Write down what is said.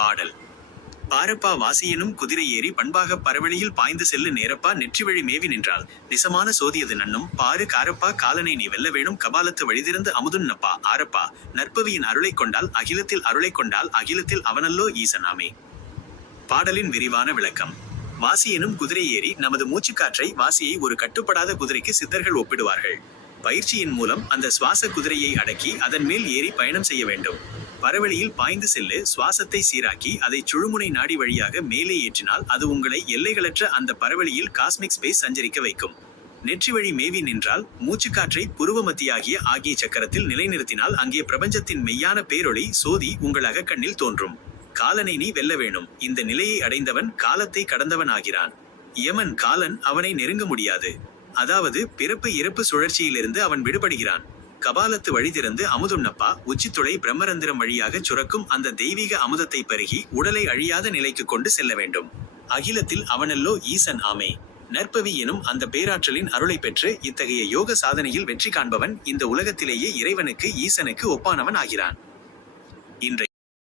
பாடல். பாரப்பா வாசியனும் குதிரை ஏறி பண்பாகப் பரவெளியில் பாய்ந்து செல்லு நேரப்பா நெற்றிவழி மேவி நின்றால் நிசமான சோதியது நன்னும் பாரு காரப்பா காலனை நீ வெல்ல வேணும் கபாலத்து வழிதிறந்து அமுதுன்னப்பா ஆரப்பா நற்பவியின் அருளைக் கொண்டால் அகிலத்தில் அருளைக் கொண்டால் அகிலத்தில் அவனல்லோ ஈசனாமே. பாடலின் விரிவான விளக்கம். வாசி எனும் குதிரை ஏறி நமது மூச்சுக்காற்றை வாசியை ஒரு கட்டுப்படாத குதிரைக்கு சித்தர்கள் ஒப்பிடுவார்கள். பயிற்சியின் மூலம் அந்த சுவாச குதிரையை அடக்கி அதன் மேல் ஏறி பயணம் செய்ய வேண்டும். பரவெளியில் பாய்ந்து செல்லு சுவாசத்தை சீராக்கி அதை சுழுமுனை நாடி வழியாக மேலே ஏற்றினால் அது உங்களை எல்லைகளற்ற அந்த பரவெளியில் காஸ்மிக் ஸ்பேஸ் சஞ்சரிக்க வைக்கும். நெற்றி வழி மேவி நின்றால் மூச்சுக்காற்றை புருவமத்தியாகிய ஆகிய சக்கரத்தில் நிலைநிறுத்தினால் அங்கே பிரபஞ்சத்தின் மெய்யான பேரொளி சோதி உங்கள் அகக்கண்ணில் தோன்றும். காலனை நீ வெல்ல வேணும். இந்த நிலையை அடைந்தவன் காலத்தை கடந்தவன் ஆகிறான். யமன் காலன் அவனை நெருங்க முடியாது. அதாவது பிறப்பு இறப்பு சுழற்சியிலிருந்து அவன் விடுபடுகிறான். கபாலத்து வழி திறந்து அமுதுண்ணப்பா உச்சித்துளை பிரம்மரந்திரம் வழியாக சுரக்கும் அந்த தெய்வீக அமுதத்தை பருகி உடலை அழியாத நிலைக்கு கொண்டு செல்ல வேண்டும். அகிலத்தில் அவனல்லோ ஈசன் ஆமே. நற்பவி எனும் அந்த பேராற்றலின் அருளை பெற்று இத்தகைய யோக சாதனையில் வெற்றி காண்பவன் இந்த உலகத்திலேயே இறைவனுக்கு ஈசனுக்கு ஒப்பானவன் ஆகிறான். இன்றைய